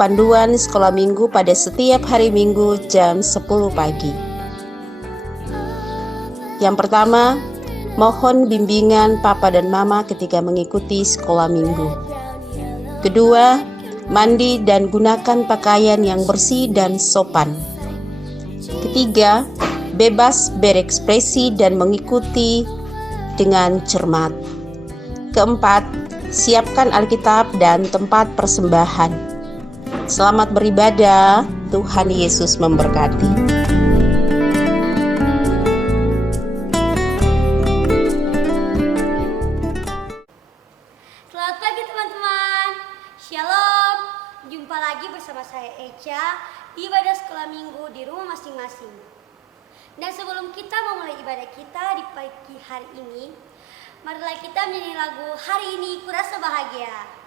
Panduan sekolah minggu pada setiap hari Minggu jam 10 pagi. Yang pertama, mohon bimbingan Papa dan Mama ketika mengikuti sekolah minggu. Kedua, mandi dan gunakan pakaian yang bersih dan sopan. Ketiga, bebas berekspresi dan mengikuti dengan cermat. Keempat, siapkan Alkitab dan tempat persembahan. Selamat beribadah, Tuhan Yesus memberkati. Selamat pagi teman-teman. Shalom. Jumpa lagi bersama saya Echa di ibadah sekolah minggu di rumah masing-masing. Dan sebelum kita memulai ibadah kita di pagi hari ini, marilah kita menyanyi lagu Hari Ini Kurasa Bahagia.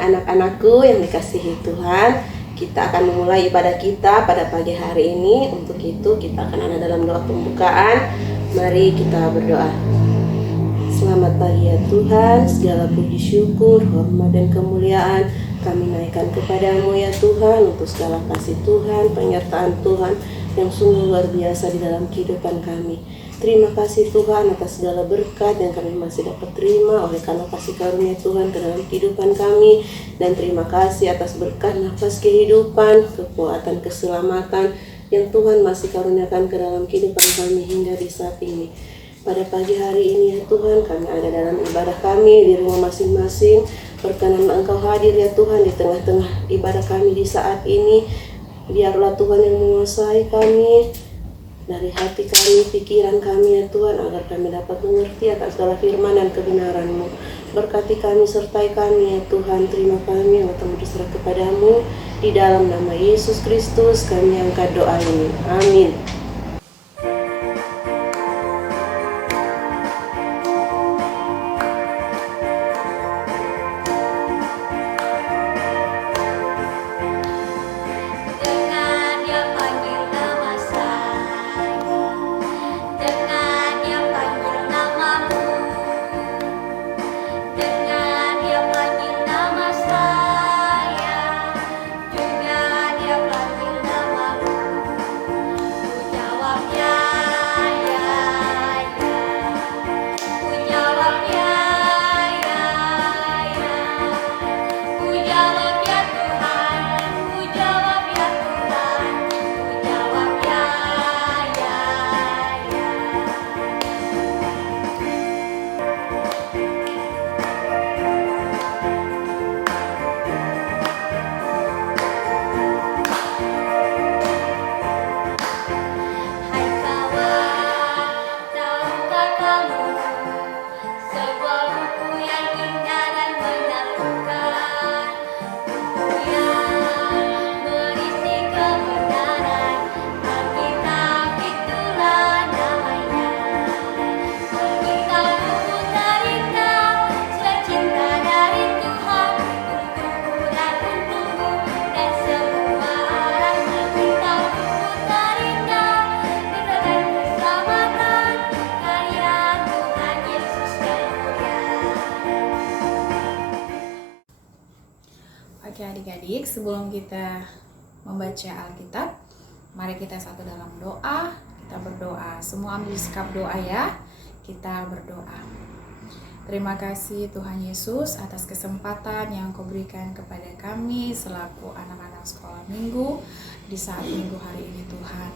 anak-anakku yang dikasihi Tuhan, kita akan memulai ibadah kita pada pagi hari ini. Untuk itu kita akan ada dalam doa pembukaan. Mari kita berdoa. Selamat pagi ya Tuhan, segala puji syukur, hormat dan kemuliaan kami naikkan kepadamu ya Tuhan, untuk segala kasih Tuhan, penyertaan Tuhan yang sungguh luar biasa di dalam kehidupan kami. Terima kasih Tuhan atas segala berkat yang kami masih dapat terima oleh karena kasih karunia Tuhan ke dalam kehidupan kami. Dan terima kasih atas berkat nafas kehidupan, kekuatan, keselamatan yang Tuhan masih karuniakan ke dalam kehidupan kami hingga di saat ini. Pada pagi hari ini ya Tuhan, kami ada dalam ibadah kami di rumah masing-masing. Berkenanlah Engkau hadir ya Tuhan di tengah-tengah ibadah kami di saat ini. Biarlah Tuhan yang menguasai kami, dari hati kami, pikiran kami ya Tuhan, agar kami dapat mengerti akan segala firman dan kebenaran-Mu. Berkati kami, sertai kami ya Tuhan. Terima kami yang kami berserah kepadamu. Di dalam nama Yesus Kristus kami angkat doa ini. Amin. Oke adik-adik, sebelum kita membaca Alkitab, mari kita satu dalam doa. Kita berdoa, semua ambil sikap doa ya. Kita berdoa. Terima kasih Tuhan Yesus atas kesempatan yang Kau berikan kepada kami selaku anak-anak sekolah minggu di saat minggu hari ini Tuhan.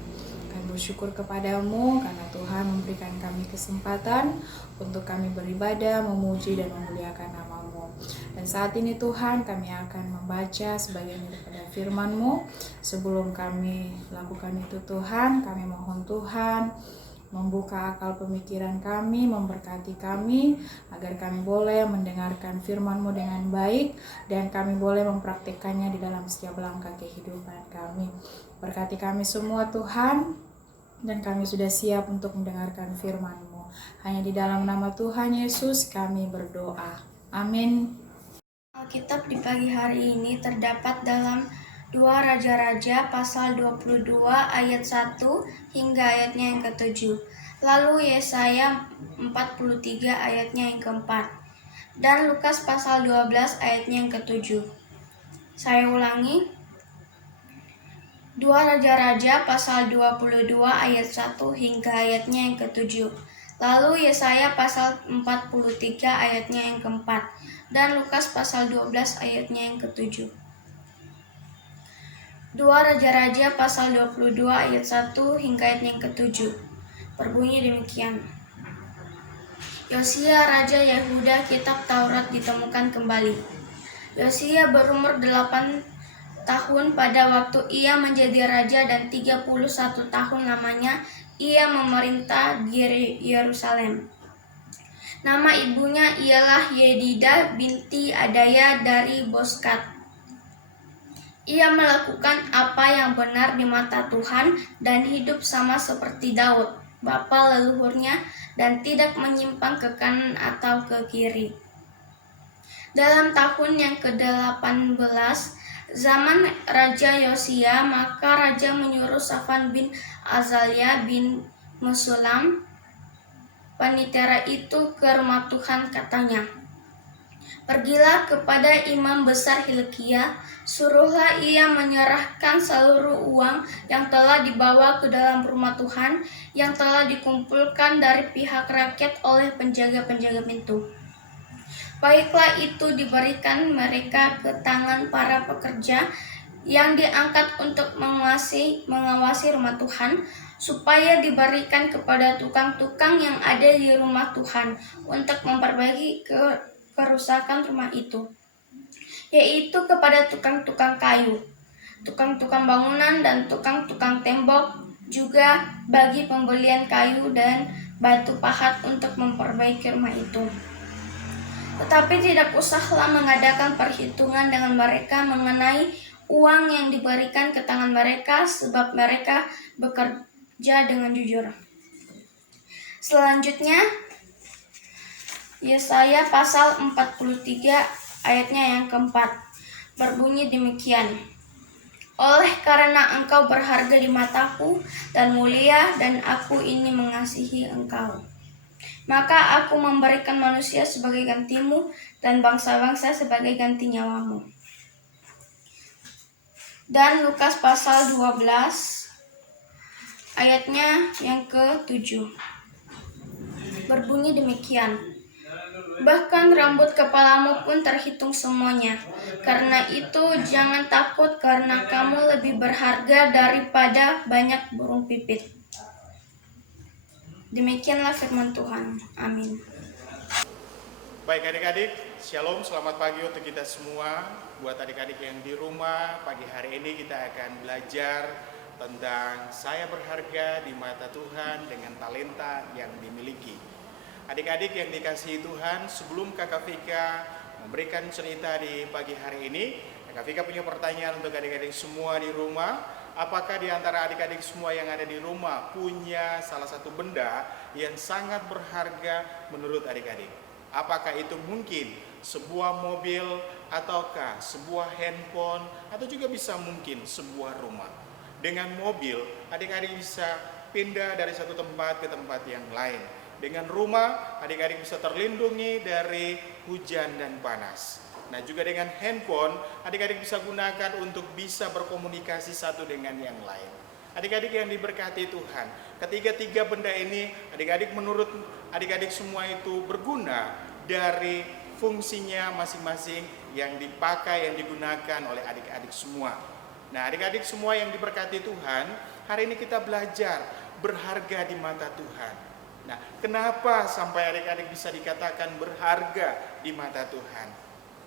Kami bersyukur kepadamu karena Tuhan memberikan kami kesempatan untuk kami beribadah, memuji dan memuliakan nama-Mu. Dan saat ini Tuhan, kami akan membaca sebagian daripada firman-Mu. Sebelum kami lakukan itu Tuhan, kami mohon Tuhan membuka akal pemikiran kami, memberkati kami, agar kami boleh mendengarkan firman-Mu dengan baik, dan kami boleh mempraktikkannya di dalam setiap langkah kehidupan kami. Berkati kami semua Tuhan, dan kami sudah siap untuk mendengarkan firman-Mu. Hanya di dalam nama Tuhan Yesus kami berdoa. Amin. Alkitab di pagi hari ini terdapat dalam 2 Raja-Raja pasal 22 ayat 1 hingga ayatnya yang ke-7. Lalu Yesaya 43 ayatnya yang ke-4. Dan Lukas pasal 12 ayatnya yang ke-7. Saya ulangi. 2 Raja-Raja pasal 22 ayat 1 hingga ayatnya yang ke-7. Lalu Yesaya pasal 43 ayatnya yang ke-4. Dan Lukas pasal 12 ayatnya yang ke-7. 2 Raja-Raja pasal 22 ayat 1 hingga ayat yang ke-7. Berbunyi demikian. Yosia Raja Yehuda, kitab Taurat ditemukan kembali. Yosia berumur 8 tahun pada waktu ia menjadi raja, dan 31 tahun lamanya ia memerintah di Yerusalem. Nama ibunya ialah Yedida binti Adaya dari Boskat. Ia melakukan apa yang benar di mata Tuhan dan hidup sama seperti Daud, bapa leluhurnya, dan tidak menyimpang ke kanan atau ke kiri. Dalam tahun yang ke-18 zaman Raja Yosia, maka Raja menyuruh Safan bin Azalia bin Mesulam, panitera itu ke rumah Tuhan, katanya, "Pergilah kepada imam besar Hilkia, suruhlah ia menyerahkan seluruh uang yang telah dibawa ke dalam rumah Tuhan, yang telah dikumpulkan dari pihak rakyat oleh penjaga-penjaga pintu. Baiklah itu diberikan mereka ke tangan para pekerja yang diangkat untuk mengawasi rumah Tuhan, supaya diberikan kepada tukang-tukang yang ada di rumah Tuhan untuk memperbaiki kerusakan rumah itu, yaitu kepada tukang-tukang kayu, tukang-tukang bangunan, dan tukang-tukang tembok, juga bagi pembelian kayu dan batu pahat untuk memperbaiki rumah itu. Tetapi tidak usahlah mengadakan perhitungan dengan mereka mengenai uang yang diberikan ke tangan mereka, sebab mereka bekerja dengan jujur." Selanjutnya, Yesaya pasal 43 ayatnya yang keempat, berbunyi demikian, "Oleh karena engkau berharga di mataku dan mulia, dan aku ini mengasihi engkau, maka aku memberikan manusia sebagai gantimu dan bangsa-bangsa sebagai ganti nyawamu." Dan Lukas pasal 12 ayatnya yang ke-7 berbunyi demikian, "Bahkan rambut kepalamu pun terhitung semuanya. Karena itu jangan takut, karena kamu lebih berharga daripada banyak burung pipit." Demikianlah firman Tuhan. Amin. Baik adik-adik, shalom, selamat pagi untuk kita semua. Buat adik-adik yang di rumah, pagi hari ini kita akan belajar tentang saya berharga di mata Tuhan dengan talenta yang dimiliki. Adik-adik yang dikasihi Tuhan, sebelum Kakak Vika memberikan cerita di pagi hari ini, Kakak Vika punya pertanyaan untuk adik-adik semua di rumah. Apakah di antara adik-adik semua yang ada di rumah punya salah satu benda yang sangat berharga menurut adik-adik? Apakah itu mungkin sebuah mobil, ataukah sebuah handphone, atau juga bisa mungkin sebuah rumah? Dengan mobil, adik-adik bisa pindah dari satu tempat ke tempat yang lain. Dengan rumah, adik-adik bisa terlindungi dari hujan dan panas. Nah, juga dengan handphone, adik-adik bisa gunakan untuk bisa berkomunikasi satu dengan yang lain. Adik-adik yang diberkati Tuhan, ketiga-tiga benda ini, adik-adik menurut adik-adik semua itu berguna dari fungsinya masing-masing yang dipakai, yang digunakan oleh adik-adik semua. Nah, adik-adik semua yang diberkati Tuhan, hari ini kita belajar berharga di mata Tuhan. Nah, kenapa sampai adik-adik bisa dikatakan berharga di mata Tuhan?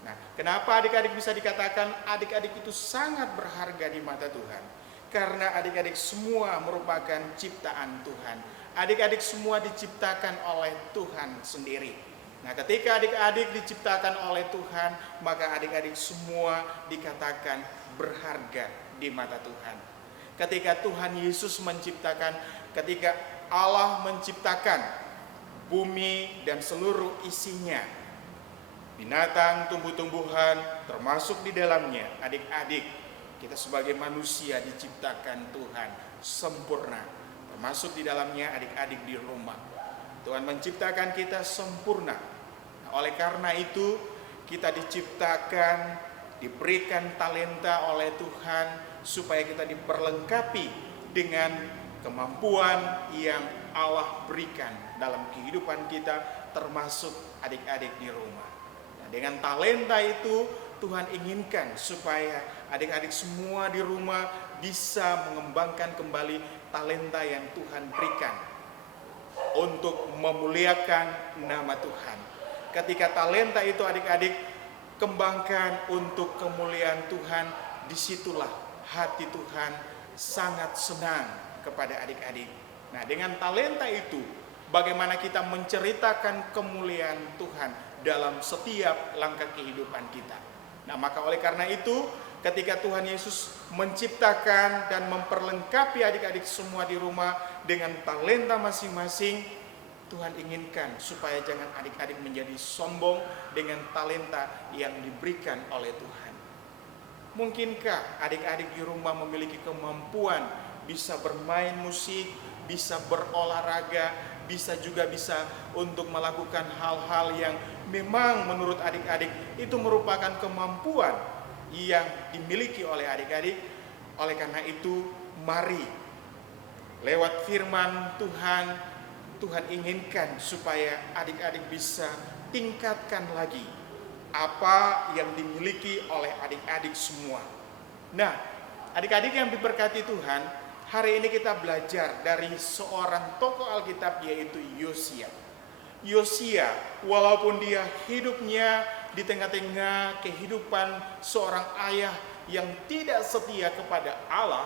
Nah, kenapa adik-adik bisa dikatakan adik-adik itu sangat berharga di mata Tuhan? Karena adik-adik semua merupakan ciptaan Tuhan. Adik-adik semua diciptakan oleh Tuhan sendiri. Nah, ketika adik-adik diciptakan oleh Tuhan, maka adik-adik semua dikatakan berharga di mata Tuhan. Ketika Tuhan Yesus menciptakan, ketika Allah menciptakan bumi dan seluruh isinya, binatang, tumbuh-tumbuhan, termasuk di dalamnya, adik-adik, kita sebagai manusia diciptakan Tuhan sempurna, termasuk di dalamnya adik-adik di rumah. Tuhan menciptakan kita sempurna. Oleh karena itu, kita diciptakan, diberikan talenta oleh Tuhan, supaya kita diperlengkapi dengan kemampuan yang Allah berikan dalam kehidupan kita, termasuk adik-adik di rumah. Dengan talenta itu, Tuhan inginkan supaya adik-adik semua di rumah bisa mengembangkan kembali talenta yang Tuhan berikan untuk memuliakan nama Tuhan. Ketika talenta itu adik-adik kembangkan untuk kemuliaan Tuhan, disitulah hati Tuhan sangat senang kepada adik-adik. Nah, dengan talenta itu, bagaimana kita menceritakan kemuliaan Tuhan dalam setiap langkah kehidupan kita. Nah, maka oleh karena itu, ketika Tuhan Yesus menciptakan dan memperlengkapi adik-adik semua di rumah dengan talenta masing-masing, Tuhan inginkan supaya jangan adik-adik menjadi sombong dengan talenta yang diberikan oleh Tuhan. Mungkinkah adik-adik di rumah memiliki kemampuan bisa bermain musik, bisa berolahraga, bisa untuk melakukan hal-hal yang memang menurut adik-adik itu merupakan kemampuan yang dimiliki oleh adik-adik. Oleh karena itu, mari lewat firman Tuhan, Tuhan inginkan supaya adik-adik bisa tingkatkan lagi apa yang dimiliki oleh adik-adik semua. Nah, adik-adik yang diberkati Tuhan, hari ini kita belajar dari seorang tokoh Alkitab, yaitu Yosia. Yosia, walaupun dia hidupnya di tengah-tengah kehidupan seorang ayah yang tidak setia kepada Allah,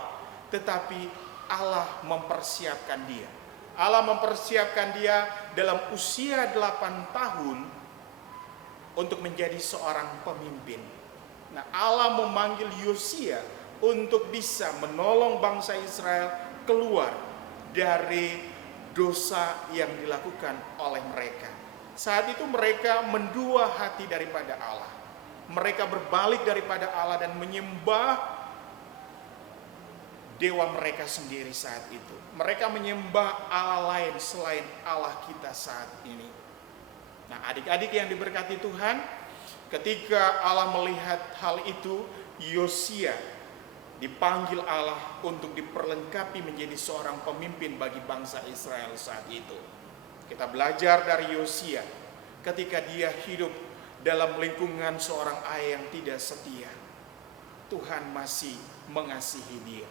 tetapi Allah mempersiapkan dia. Allah mempersiapkan dia dalam usia 8 tahun untuk menjadi seorang pemimpin. Nah, Allah memanggil Yosia untuk bisa menolong bangsa Israel keluar dari dosa yang dilakukan oleh mereka. Saat itu mereka mendua hati daripada Allah. Mereka berbalik daripada Allah dan menyembah dewa mereka sendiri saat itu. Mereka menyembah Allah lain selain Allah kita saat ini. Nah, adik-adik yang diberkati Tuhan, ketika Allah melihat hal itu, Yosia dipanggil Allah untuk diperlengkapi menjadi seorang pemimpin bagi bangsa Israel saat itu. Kita belajar dari Yosia ketika dia hidup dalam lingkungan seorang ayah yang tidak setia. Tuhan masih mengasihi dia.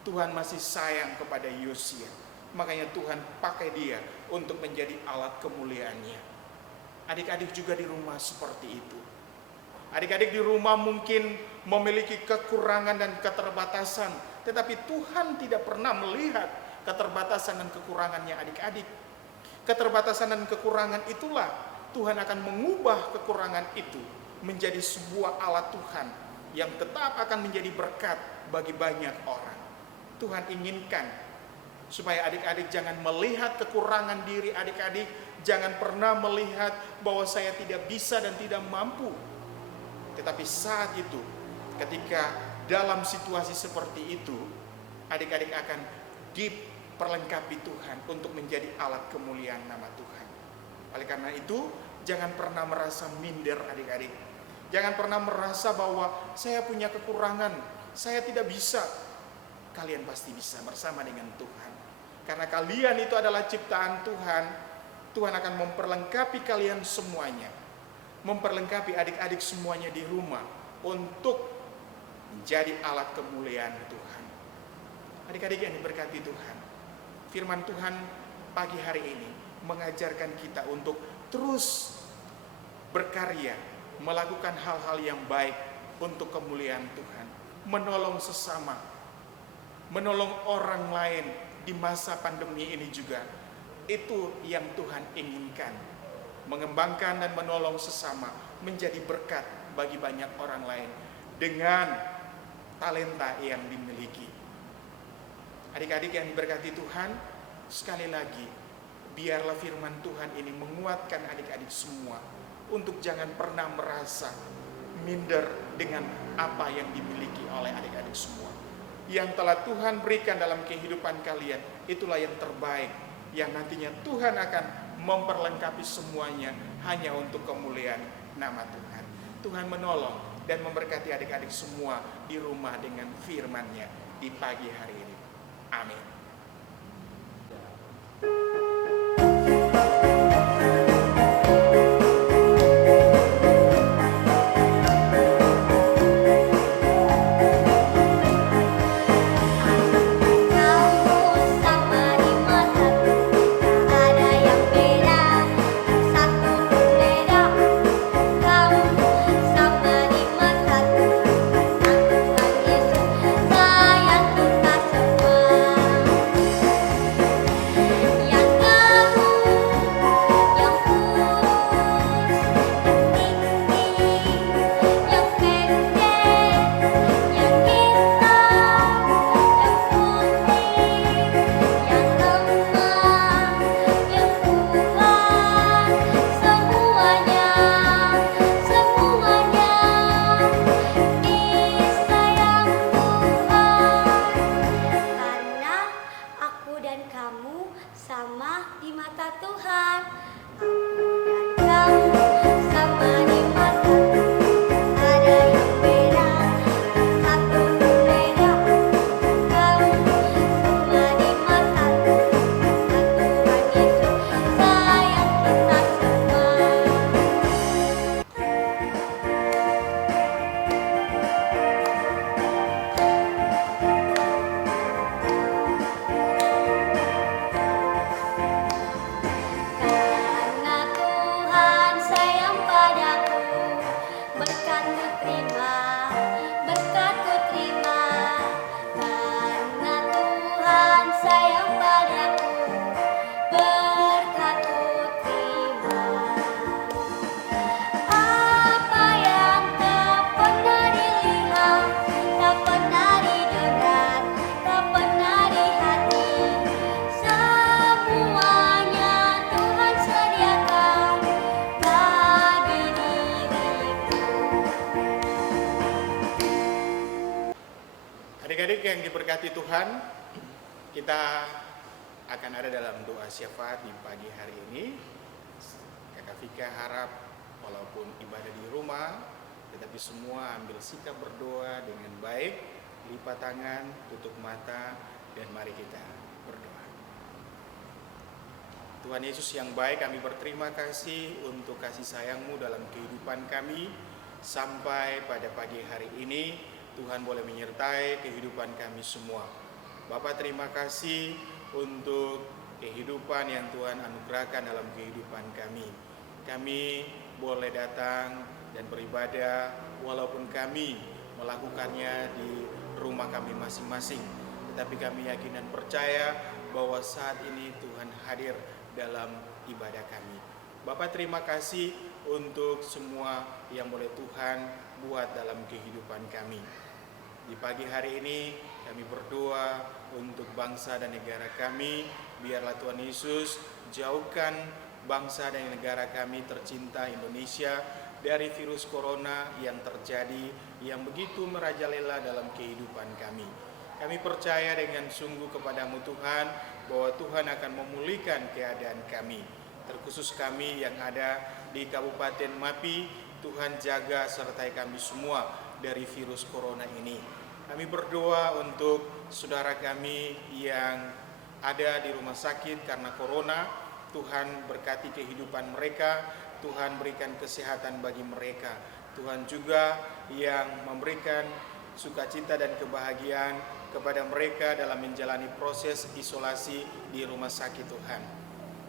Tuhan masih sayang kepada Yosia. Makanya Tuhan pakai dia untuk menjadi alat kemuliaannya. Adik-adik juga di rumah seperti itu. Adik-adik di rumah mungkin memiliki kekurangan dan keterbatasan, tetapi Tuhan tidak pernah melihat keterbatasan dan kekurangannya adik-adik. Keterbatasan dan kekurangan itulah Tuhan akan mengubah kekurangan itu menjadi sebuah alat Tuhan yang tetap akan menjadi berkat bagi banyak orang. Tuhan inginkan supaya adik-adik jangan melihat kekurangan diri adik-adik, jangan pernah melihat bahwa saya tidak bisa dan tidak mampu. Tetapi saat itu, ketika dalam situasi seperti itu, adik-adik akan diperlengkapi Tuhan untuk menjadi alat kemuliaan nama Tuhan. Oleh karena itu, jangan pernah merasa minder adik-adik. Jangan pernah merasa bahwa saya punya kekurangan, saya tidak bisa. Kalian pasti bisa bersama dengan Tuhan. Karena kalian itu adalah ciptaan Tuhan. Tuhan akan memperlengkapi kalian semuanya. Memperlengkapi adik-adik semuanya di rumah untuk menjadi alat kemuliaan Tuhan. Adik-adik yang diberkati Tuhan, firman Tuhan pagi hari ini mengajarkan kita untuk terus berkarya, melakukan hal-hal yang baik untuk kemuliaan Tuhan, menolong sesama, menolong orang lain di masa pandemi ini juga. Itu yang Tuhan inginkan, mengembangkan dan menolong sesama menjadi berkat bagi banyak orang lain dengan talenta yang dimiliki. Adik-adik yang diberkati Tuhan, sekali lagi biarlah firman Tuhan ini menguatkan adik-adik semua untuk jangan pernah merasa minder dengan apa yang dimiliki oleh adik-adik semua. Yang telah Tuhan berikan dalam kehidupan kalian, itulah yang terbaik, yang nantinya Tuhan akan memperlengkapi semuanya hanya untuk kemuliaan nama Tuhan. Tuhan menolong dan memberkati adik-adik semua di rumah dengan firman-Nya di pagi hari ini. Amin. Sayang kita semua. diberkati Tuhan, kita akan ada dalam doa syafaat di pagi hari ini. Kakak Vika harap walaupun ibadah di rumah, tetapi semua ambil sikap berdoa dengan baik, lipat tangan, tutup mata, dan mari kita berdoa. Tuhan Yesus yang baik, kami berterima kasih untuk kasih sayang-Mu dalam kehidupan kami. Sampai pada pagi hari ini, Tuhan boleh menyertai kehidupan kami semua. Bapak, terima kasih untuk kehidupan yang Tuhan anugerahkan dalam kehidupan kami. Kami boleh datang dan beribadah walaupun kami melakukannya di rumah kami masing-masing. Tetapi kami yakin dan percaya bahwa saat ini Tuhan hadir dalam ibadah kami. Bapak, terima kasih untuk semua yang boleh Tuhan buat dalam kehidupan kami. Di pagi hari ini kami berdoa untuk bangsa dan negara kami. Biarlah Tuhan Yesus jauhkan bangsa dan negara kami tercinta Indonesia dari virus corona yang terjadi, yang begitu merajalela dalam kehidupan kami. Kami percaya dengan sungguh kepadamu Tuhan, bahwa Tuhan akan memulihkan keadaan kami. Terkhusus kami yang ada di Kabupaten Mapi, Tuhan jaga sertai kami semua dari virus corona ini. Kami berdoa untuk saudara kami yang ada di rumah sakit karena corona. Tuhan berkati kehidupan mereka, Tuhan berikan kesehatan bagi mereka. Tuhan juga yang memberikan sukacita dan kebahagiaan kepada mereka dalam menjalani proses isolasi di rumah sakit Tuhan.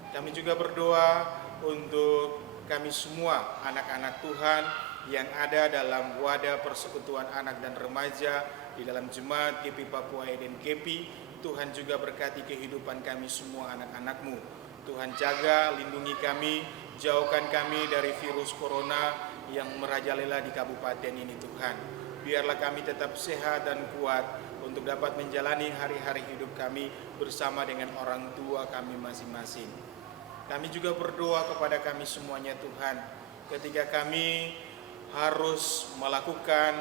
Kami juga berdoa untuk kami semua anak-anak Tuhan yang ada dalam wadah persekutuan anak dan remaja di dalam jemaat GP Papua Eden GP. Tuhan juga berkati kehidupan kami semua anak-anak-Mu. Tuhan jaga, lindungi kami, jauhkan kami dari virus corona yang merajalela di kabupaten ini Tuhan. Biarlah kami tetap sehat dan kuat untuk dapat menjalani hari-hari hidup kami bersama dengan orang tua kami masing-masing. Kami juga berdoa kepada kami semuanya Tuhan, ketika kami harus melakukan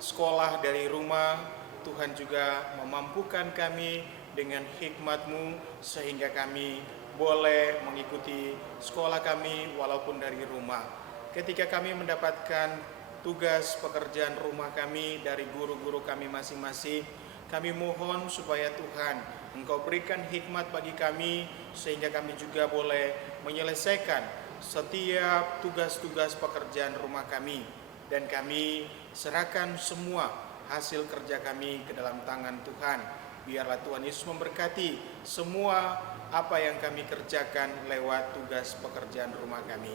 sekolah dari rumah, Tuhan juga memampukan kami dengan hikmat-Mu sehingga kami boleh mengikuti sekolah kami walaupun dari rumah. Ketika kami mendapatkan tugas pekerjaan rumah kami dari guru-guru kami masing-masing, kami mohon supaya Tuhan Engkau berikan hikmat bagi kami sehingga kami juga boleh menyelesaikan setiap tugas-tugas pekerjaan rumah kami, dan kami serahkan semua hasil kerja kami ke dalam tangan Tuhan. Biarlah Tuhan Yesus memberkati semua apa yang kami kerjakan lewat tugas pekerjaan rumah kami.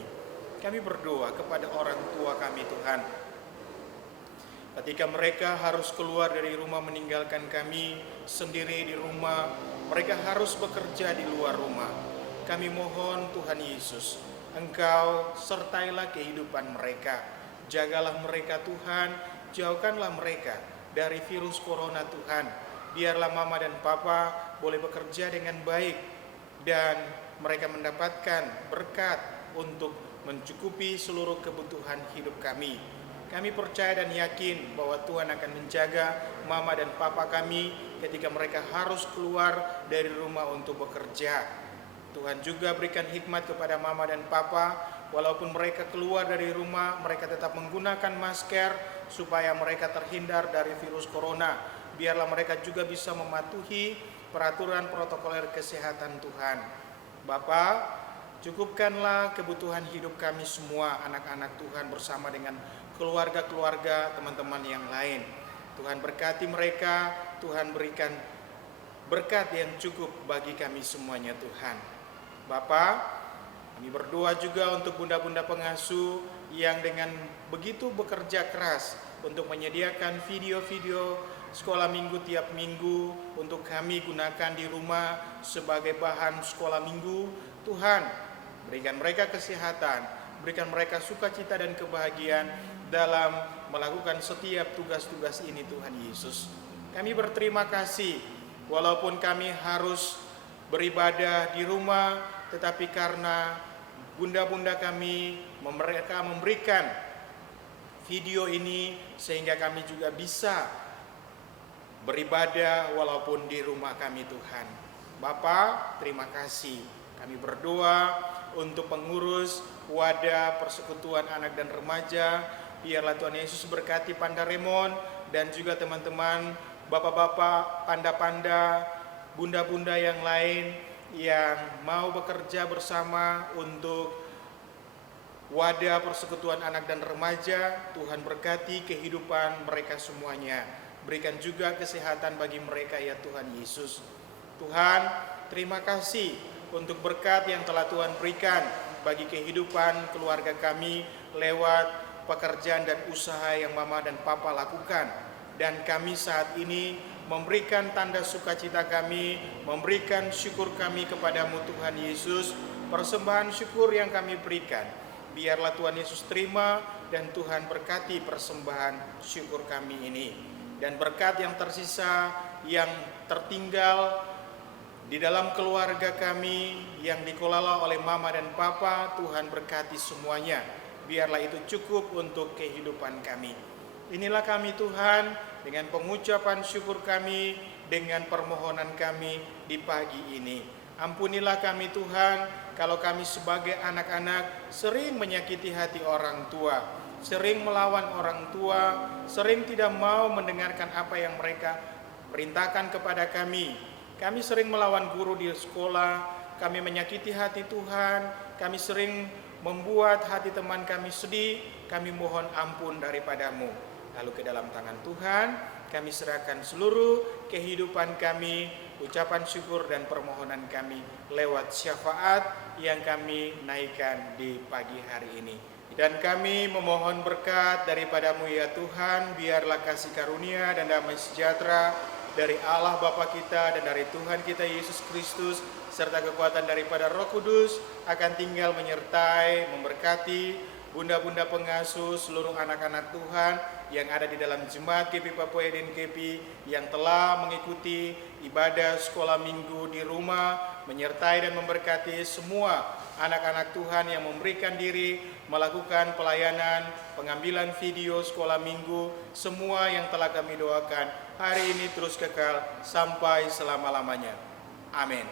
Kami berdoa kepada orang tua kami Tuhan, ketika mereka harus keluar dari rumah meninggalkan kami sendiri di rumah, mereka harus bekerja di luar rumah. Kami mohon Tuhan Yesus, Engkau sertailah kehidupan mereka. Jagalah mereka Tuhan, jauhkanlah mereka dari virus corona Tuhan. Biarlah mama dan papa boleh bekerja dengan baik dan mereka mendapatkan berkat untuk mencukupi seluruh kebutuhan hidup kami. Kami percaya dan yakin bahwa Tuhan akan menjaga mama dan papa kami ketika mereka harus keluar dari rumah untuk bekerja. Tuhan juga berikan hikmat kepada mama dan papa, walaupun mereka keluar dari rumah, mereka tetap menggunakan masker supaya mereka terhindar dari virus corona. Biarlah mereka juga bisa mematuhi peraturan protokoler kesehatan Tuhan. Bapa, cukupkanlah kebutuhan hidup kami semua, anak-anak Tuhan bersama dengan keluarga-keluarga teman-teman yang lain. Tuhan berkati mereka, Tuhan berikan berkat yang cukup bagi kami semuanya Tuhan. Bapa, kami berdoa juga untuk bunda-bunda pengasuh yang dengan begitu bekerja keras untuk menyediakan video-video sekolah minggu tiap minggu untuk kami gunakan di rumah sebagai bahan sekolah minggu. Tuhan, berikan mereka kesehatan, berikan mereka sukacita dan kebahagiaan dalam melakukan setiap tugas-tugas ini Tuhan Yesus. Kami berterima kasih walaupun kami harus beribadah di rumah, tetapi karena bunda-bunda kami mereka memberikan video ini sehingga kami juga bisa beribadah walaupun di rumah kami Tuhan. Bapa, terima kasih. Kami berdoa untuk pengurus wadah persekutuan anak dan remaja. Biarlah Tuhan Yesus berkati Panda Remon dan juga teman-teman, bapak-bapak, panda-panda, bunda-bunda yang lain yang mau bekerja bersama untuk wadah persekutuan anak dan remaja. Tuhan berkati kehidupan mereka semuanya. Berikan juga kesehatan bagi mereka ya Tuhan Yesus. Tuhan, terima kasih untuk berkat yang telah Tuhan berikan bagi kehidupan keluarga kami lewat pekerjaan dan usaha yang Mama dan Papa lakukan. Dan kami saat ini memberikan tanda sukacita kami, memberikan syukur kami kepadamu Tuhan Yesus. Persembahan syukur yang kami berikan, biarlah Tuhan Yesus terima dan Tuhan berkati persembahan syukur kami ini. Dan berkat yang tersisa, yang tertinggal di dalam keluarga kami yang dikelola oleh Mama dan Papa, Tuhan berkati semuanya. Biarlah itu cukup untuk kehidupan kami. Inilah kami Tuhan, dengan pengucapan syukur kami, dengan permohonan kami di pagi ini. Ampunilah kami Tuhan, kalau kami sebagai anak-anak sering menyakiti hati orang tua, sering melawan orang tua, sering tidak mau mendengarkan apa yang mereka perintahkan kepada kami. Kami sering melawan guru di sekolah, kami menyakiti hati Tuhan, kami sering membuat hati teman kami sedih. Kami mohon ampun daripadamu. Lalu ke dalam tangan Tuhan kami serahkan seluruh kehidupan kami, ucapan syukur dan permohonan kami lewat syafaat yang kami naikkan di pagi hari ini. Dan kami memohon berkat daripadamu ya Tuhan. Biarlah kasih karunia dan damai sejahtera dari Allah Bapa kita dan dari Tuhan kita Yesus Kristus serta kekuatan daripada Roh Kudus akan tinggal menyertai, memberkati bunda-bunda pengasuh, seluruh anak-anak Tuhan yang ada di dalam jemaat GP Papua Eden GP yang telah mengikuti ibadah sekolah minggu di rumah, menyertai dan memberkati semua anak-anak Tuhan yang memberikan diri melakukan pelayanan, pengambilan video sekolah minggu, semua yang telah kami doakan hari ini terus kekal sampai selama-lamanya. Amin.